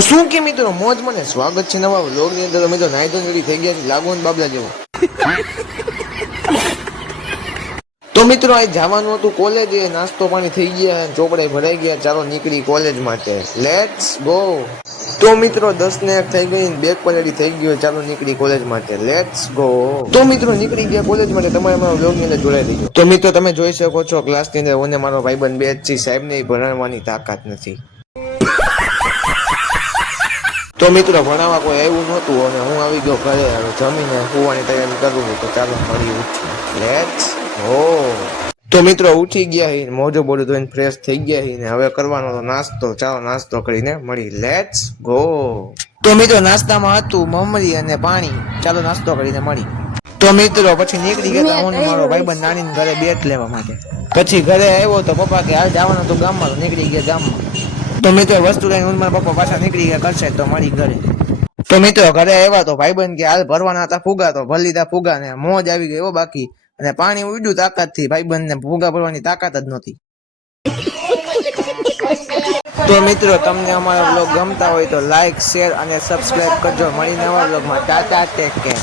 તો શું કે મિત્રો મોજ મને સ્વાગત છે નવા વ્લોગ ની અંદર. મિત્રો નાઈ ધોઈને રેડી થઈ ગયા છે, લાગો ને બાબલા જેવો. તો મિત્રો આ જવાનું હતું કોલેજ, નાસ્તો પાણી થઈ ગયા, ચોપડે ભરાઈ ગયા, ચાલો નીકળી કોલેજ માટે, લેટ્સ ગો. તો મિત્રો 10 ને 1 થઈ ગઈ, બેગ પણ રેડી થઈ ગયો, ચાલો નીકળી કોલેજ માટે, લેટ્સ ગો. તો મિત્રો નીકળી ગયા કોલેજ માટે, તમારે મારા વ્લોગ ની અંદર જોડાઈ દેજો. તો મિત્રો તમે જોઈ શકો છો ક્લાસ ની અંદર હું ને મારો ભાઈબંધ બે જ છે, સાહેબ ને ભણાવવાની તાકાત નથી. તો મિત્રો ભણાવવા કોઈ આવ્યું નહોતું અને હું આવી ગયો ઘરે. હવે જમીને સુવાની તૈયારી કરું, તો ચાલો મળી ઉઠી, લેટ્સ ગો. તો મિત્રો ઉઠી ગયા હી, મોઢું બોડું ધોઈને ફ્રેશ થઈ ગયા હી ને હવે કરવાનો નાસ્તો, ચાલો નાસ્તો કરીને મળી, લેટ્સ ગો. તો મિત્રો નાસ્તામાં હતું મમરી અને પાણી, ચાલો નાસ્તો કરીને મળી. તો મિત્રો પછી નીકળી ગયા હું મારો ભાઈબંધ નાની ઘરે બેટ લેવા માટે. પછી ઘરે આવ્યો તો પપ્પા કે હાલ જવાનું તો ગામમાં, તો નીકળી ગયા ગામમાં. તો મિત્રો વસ્તુ લઈને હું મારા પપ્પા પાછા નીકળી ગયા કરશે તો મળી ઘરે. તો મિત્રો ઘરે આવ્યા તો ભાઈબંધ કે હાલ ભરવાના હતા ફુગા, તો ભરી લીધા ફુગા ને મોજ આવી ગઈ હો બાકી. અને પાણી ઉડ્યું તાકાત થી, ભાઈબંધ ને ફુગા ભરવાની તાકાત જ નહોતી. તો મિત્રો તમને અમારા બ્લોગ ગમતા હોય તો લાઈક, શેર અને સબસ્ક્રાઇબ કરજો. મળી નવા બ્લોગમાં, ટાટા, ટેક કેર.